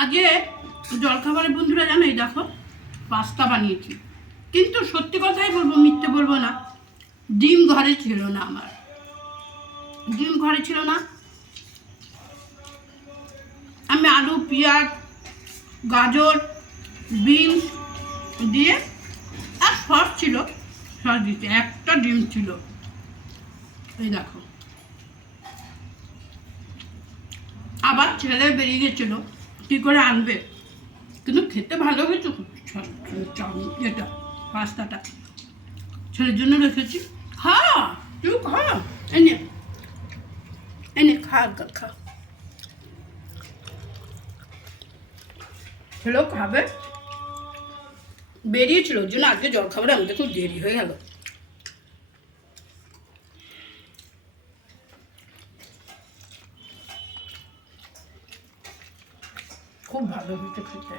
আজকে জলখাবারের বন্ধুরা জানো, এই দেখো পাস্তা বানিয়েছি। কিন্তু সত্যি কথাই বলবো, মিথ্যে বলবো না, ডিম ঘরে ছিল না। আমার ডিম ঘরে ছিল না। আমি আলু, পেঁয়াজ, গাজর, বিনস দিয়ে, আর সস ছিল, সস দিতে একটা ডিম ছিল। এই দেখো, আবার ছেলে বেরিয়ে গেছিল, কী করে আনবে, কিন্তু খেতে ভালো হয়েছে। এটা পাস্তাটা ছেলের জন্য রেখেছি। খা, তুই খা, এনে এনে খা, খা, ছেলেও খাবে। বেরিয়েছিল, ওর জন্য আজকে জলখাবারে আমাদের খুব দেরি হয়ে গেল। খুব ভালো হয়েছে খেতে।